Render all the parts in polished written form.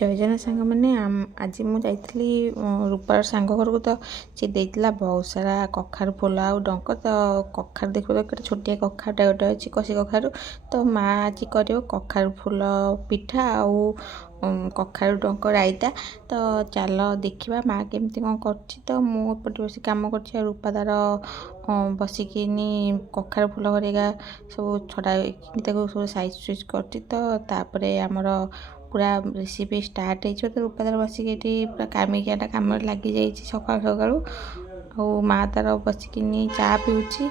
ଜୟ ଜନ ସାଙ୍ଗମାନେ ଆଜି ମୁଁ ଯାଇଥିଲି ରୂପାର ସାଙ୍ଗ ଘରକୁ। ତ ସେ ଦେଇଥିଲା ବହୁତ ସାରା କଖାରୁ ଫୁଲ ଆଉ ଡଙ୍କ। ତ କଖାରୁ ଦେଖିବ ଗୋଟେ ଛୋଟିଆ କଖାରୁଟା ଗୋଟେ ଅଛି କଷି କଖାରୁ। ତ ମାଆ ଆଜି କରିବ କଖାରୁ ଫୁଲ ପିଠା ଆଉ କଖାରୁ ଡଙ୍କ ରାଇତା। ତ ଚାଲ ଦେଖିବା ମାଆ କେମିତି କ'ଣ କରୁଛି। ତ ମୁଁ ଏପଟେ ବସି କାମ କରୁଛି ଆଉ ରୂପା ତାର ବସିକିନି କଖାରୁ ଫୁଲ ଘରିକା ସବୁ ଛଡ଼ାଇକି ତାକୁ ସବୁ ସାଇଜ୍ ସୁଇଜ୍ କରୁଛି। ତ ତାପରେ ଆମର पूरा रेसिपी स्टार्ट हो तो रूपा तार बसिक पूरा कामिकियाटा कम लगी जाइए सका सका माँ तार बसिकिनी चा पिऊँची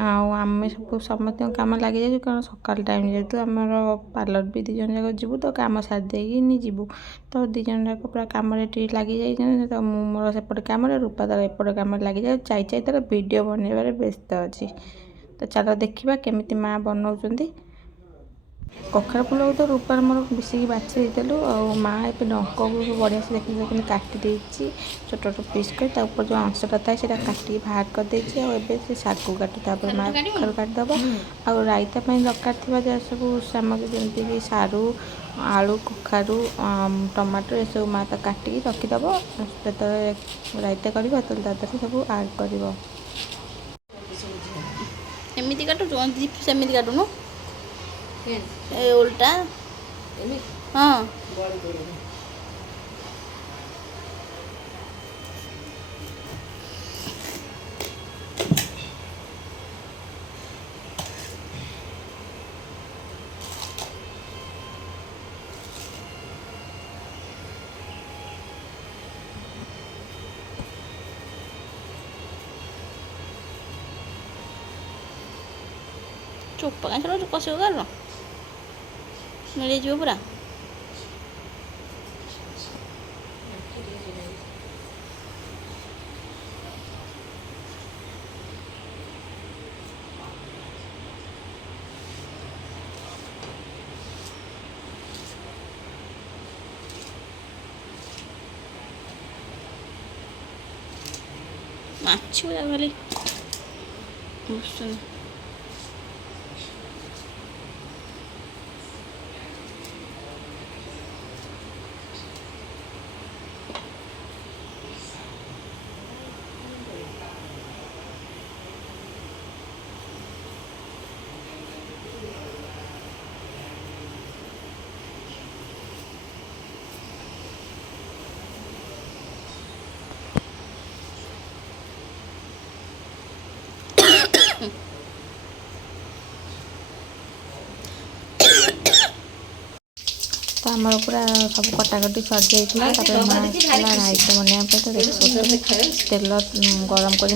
आम सब समस्त कम लगी जाए कारण सका टाइम जेहतु आम पार्लर भी दीज जाक जीवु तो कम सारी जीवु। तो दीज जाक पूरा कम लगी जाइए। तो मुझे मोर सेपटे कम रूपा तार एपटे कम लगी जाए चाई तार वीडियो बनइबार व्यस्त अच्छी। तो चलो देखा केमी माँ बनाऊँच कखार फूल तो रूपार मोर मिसिक बाछी देलु माँ ए डंक को बढ़िया से देखिए कि काटी छोट छोट पीस कर ऊपर जो अंशटा था से काटिकी बाहर कर देछि। से सागु काटू माँ कखार काटिदेव आ रायता दरकार थी सब सामग्री जमीक सारू आलू कखारू टमाटो ये सब माँ काटिकी रखीदेव। जो रायता कर सब आड कर एमती काटुन सेमती काटुन ए उल्टा हाँ चुप क्या कस कर मिल जाए पूरा माछ खाली तो आमर पूरा सब कटाकटी सर जाइए माँ रायता बनवाई तो तेल गरम कर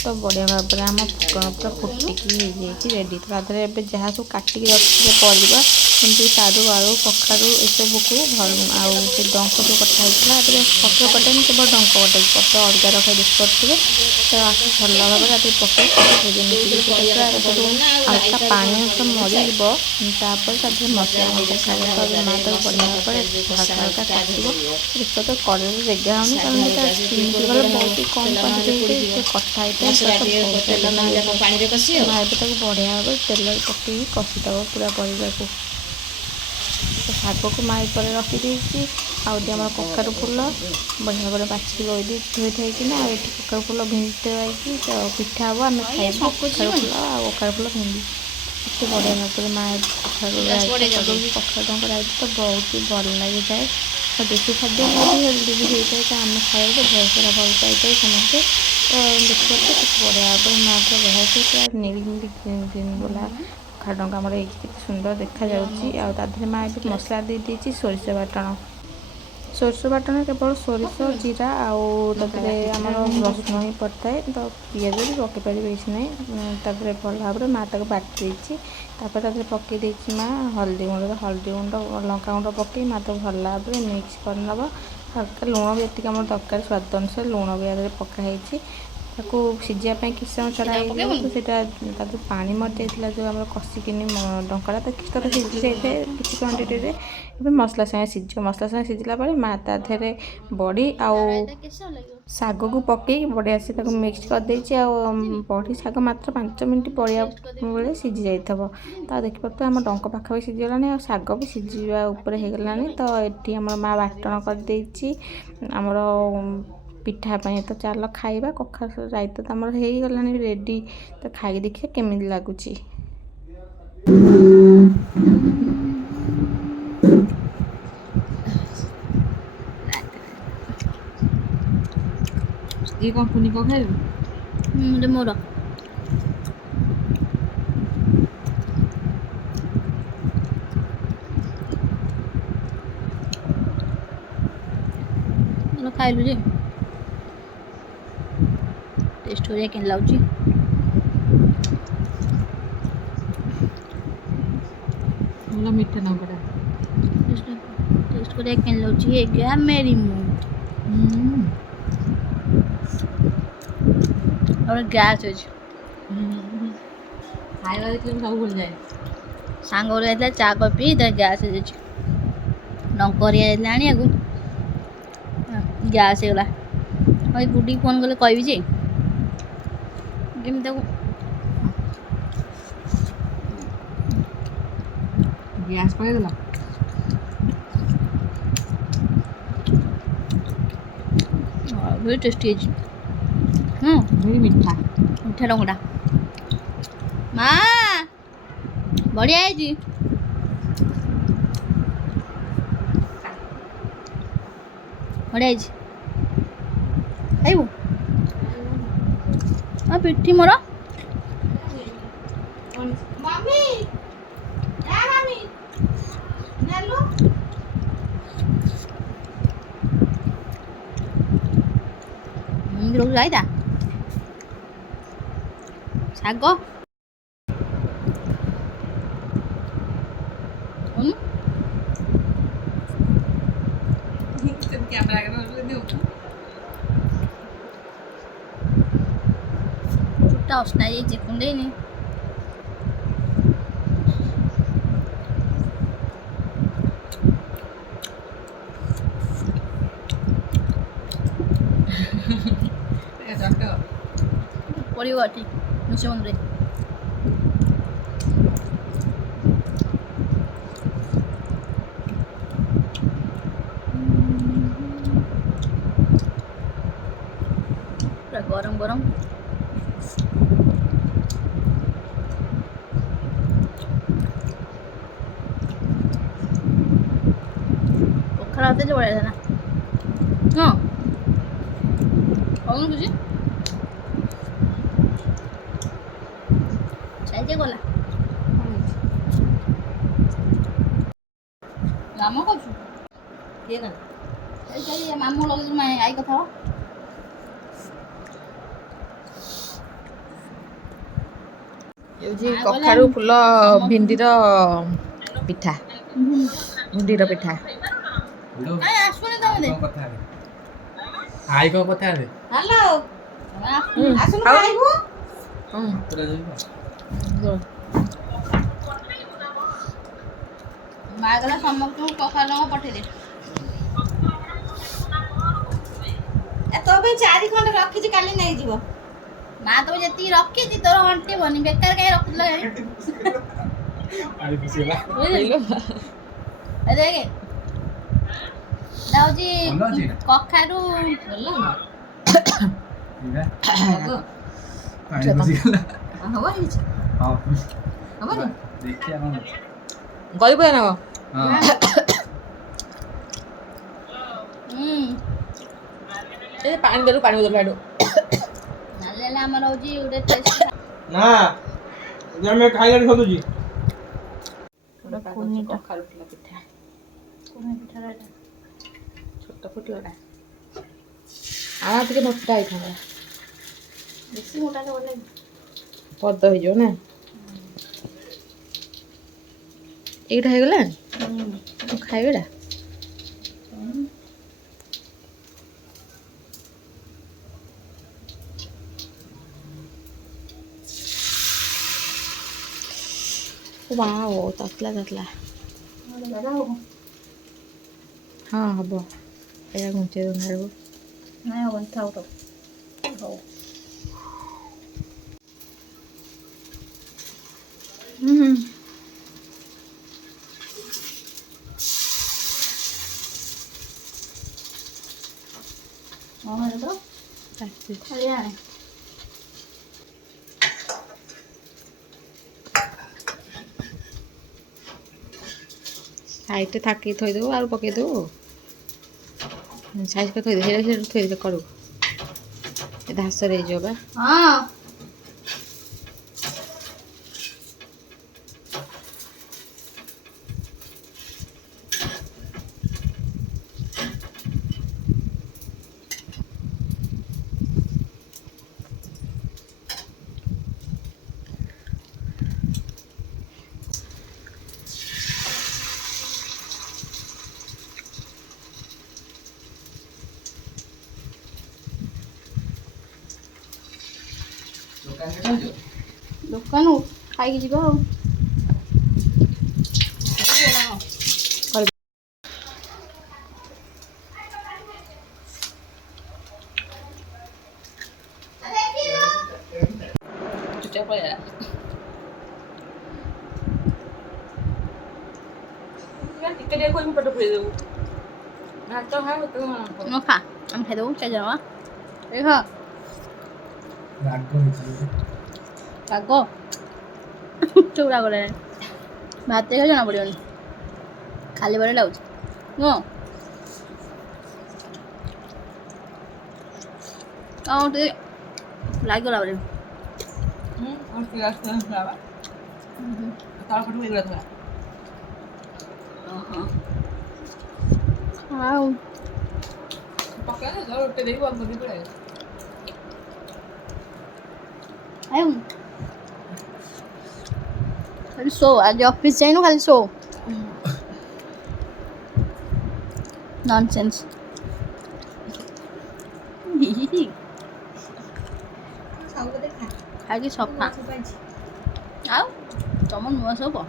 तो बढ़िया भाव में आम फुटण पूरा फुटिकी रेडी। तो ये जहाँ सब काटिक रखिए परिवा जमी सारू आलू कखारू एसबू को भल आउ डंक जो कटा होता पत्र कटानी केवल डंक कटा पत्र अलग रखा देखिए। तो आगे भल भाव में पकड़ हल्का पानी अंश मरीज तापर मसला खाए माँ तक बढ़िया भाव हल्का हल्का काटो देखो तो कड़े जगह होनी कारण बहुत कम क्वांटिटी कटा होता है माँ बढ़िया भाव तेल पकई कषिदेव पूरा परिवा को। तो शाग को माँ पर रखीदे आम कखारू फूल बढ़िया भाव बाछी रोई धोई थी ये कखारू फूल भिंडी देवाई तो पिठा हम आम खाइबू कखारू फूल आ कखारू फूल भिंडी इतने बढ़िया भाव में माँ कखारू कखारू डंक रायता तो बहुत ही भल लगी जाए। तो देसी खाद्य बहुत हेल्दी भी होता है तो आम खाया बहुत सारा भल पाई समस्ते। तो देखिए कितने बढ़िया भाव में माँ तो बढ़िया से पूरा नीली ग्रीन वाला कखारू डंक आमर ये सुंदर देखा जाऊँगी। माँ भी मसला दे दी सोरिष बाटण सोरिष बाटण केवल सोरिष जीरा आमर रसुण ही पड़ता है। तो पिज भी पकई पारे कि भल भाव में माँ तक बाटी देती पकई माँ हल्दी गुंड लंका गुंड पकई माँ तो भल भाव में मिक्स करनब हल्का लुण भी ये दरकार स्वाद अनुसार लुण भी पकाई सीझापी किस समय छड़ा तो पानी मर जाता जो आम कषिकिनी डंकटा तो किस तो सीझी जाए किसी क्वांटिटी मसला सागे सीझ मसला सागे सीझला माँ ता बड़ी आउ ଶାଗକୁ ପକେଇକି ବଢ଼ିଆ ସେ ତାକୁ ମିକ୍ସ କରିଦେଇଛି। ଆଉ ବଢ଼ି ଶାଗ ମାତ୍ର 5 ମିନିଟ୍ ପରିବା ବେଳେ ସିଝି ଯାଇଥିବ। ତ ଦେଖିପାରୁଥିବ ଆମ ଡଙ୍କ ପାଖାପାଖି ସିଝିଗଲାଣି ଆଉ ଶାଗ ବି ସିଝିବା ଉପରେ ହେଇଗଲାଣି। ତ ଏଠି ଆମର ମା ବାଟଣ କରିଦେଇଛି ଆମର ପିଠା ପାଇଁ। ତ ଚାଲ ଖାଇବା। କଖାରୁ ରାଇତା ତ ଆମର ହେଇଗଲାଣି ରେଡ଼ି। ତ ଖାଇକି ଦେଖିବା କେମିତି ଲାଗୁଛି। ଇଏ କ'ଣ କୁନି କଖାରୁ? ମୋର ଖାଇଲୁ ଯେ ଟେଷ୍ଟ କରିବା କେମିତି ଲାଗୁଛି। ଭଲ ମିଠା ଲଙ୍କାଟା। ଟେଷ୍ଟ କରିବା କେମିତି ଲାଗୁଛି। ଏ ଗା ମେରି ମୁँହ और ଗ୍ୟାସ୍ ଅଛି। ଖାଇବା ଦେଖିଲେ ସବୁ ଭୁଲିଯାଏ। ସାଙ୍ଗ ଘରେ ଯାଇଥିଲା ଚା କପି ତାର ଗ୍ୟାସ୍ ହେଇଯାଇଛି। ଡଙ୍କରିଆ ଯାଇଥିଲା ଆଣିବାକୁ ଗ୍ୟାସ୍ ହେଇଗଲା। ଭାଇ ଗୁଡ଼ିକି ଫୋନ୍ କଲେ କହିବି ଯେ କେମିତି ତାକୁ ଗ୍ୟାସ୍ ପଳେଇଗଲା। very ଟେଷ୍ଟି ହେଇଛି। very ମିଠା ମିଠା ଡଙ୍କଟା ମା ବଢ଼ିଆ ହେଇଛି। ବଢ଼ିଆ ହେଇଛି। ଖାଇବୁ ପିଠି ମୋର ରାଇତା ଶାଗ ଚୁଟା ଅସନା ହେଇଯାଇଛି କୁଣ୍ଡେଇନି। ପଡ଼ିବ ଏଠି ନୃସିଂହରେ। ପୁରା ଗରମ ଗରମ ପଖାଳ ଭାତ ଯେ ବଢ଼ିଆ ହେଲା। ହଁ କହୁନୁ କିଛି ସାଇଜ୍ ଗଲା ମାମୁଁ କହୁଛୁ କିଏ ନା ମାମୁଁ ଲଗେଇଛୁ ଆଇ କଥା ହବ। କଖାରୁ ଫୁଲ ଭେଣ୍ଡିର ପିଠା। ଭେଣ୍ଡିର ପିଠା। ଆସୁନି ତମେ ଆଇ କ'ଣ କଥା ହେବେ? ହ୍ୟାଲୋ ଆସୁନୁ ଖାଇବୁ। ମା କହିଲା ସମସ୍ତଙ୍କୁ କଖାରୁ ଡଙ୍କ ପଠେଇଦେ। ତୋ ପାଇଁ 4 ଖଣ୍ଡ ରଖିଛି କାଲି ନେଇଯିବ। ମା ତମେ ଯେତିକି ରଖିଛି ତୋର ଅଣ୍ଟିବନି ବେକାର କାହିଁ ରଖୁଥିଲ ଦେଖେ ହଉଛି କଖାରୁ ଗଳିବ ନା ପାଣି ଦେଲୁ ପାଣି ଦେଲୁ ଆଡୁ ନାଲି ଆମର ହଉଛି ଗୋଟେ ଟେଷ୍ଟ ନା ଆମେ ଖାଇଲାଣି ସଦୁଛି। କଖାରୁ ଫୁଲ ପିଠା ଛୋଟ ଫୁଟଲଟା ଆଉ ଟିକେ ମୋଟା ହେଇଥାନ୍ତା। ବେଶୀ ମୋଟା ତ ପଦ ହେଇଯିବ ନା। ଏଇଟା ହେଇଗଲା ଖାଇବାଟା। वाओ ततला ततला हाँ हब एटा घुंचे दूना ନାଇଁ ହବନି ଥାଉ ଥାଉ ହଉ ତ ଖାଲି ଆଣେ ସାଇଡ଼୍ରେ ଥାକି ଥୋଇଦେବୁ ଆଉ ପକେଇଦେବୁ ସାଇଜ୍ କରି ଥୋଇଦେ ସେଇଟା ଥୋଇଦେ କରୁ ଏ ଘାସରେ ହେଇଯିବ ବା ହଁ ଦୋକାନକୁ ଖାଇକି ଯିବା ଆଉ ଟିକେ ଟିକେ କହିବି ପେଟ ପୁରେଇ ଦେବୁ ଭାତ ଖା ମୁଁ ଖା ଆମେ ଖାଇଦେବୁ ଚାରିଜଣ ଦେଖ ପାଗ ଚଉଡ଼ା ଗଲାଣି ଭାତ ଖାଇ ଜଣା ପଡ଼ିବନି ଖାଲି ବେଳେ ଲାଗୁଛି ନୁହଁ ଆଉ ଟିକେ ଲାଗିଗଲା ବେଳେ ଆଉ ଖାଲି ଶୋ ଆଜି ଅଫିସ ଯାଇନୁ ଖାଲି ଶୋ ନନସେନ୍ସ ଖାଇକି ସଫା ଆଉ ତମ ନୂଆ ସବୁ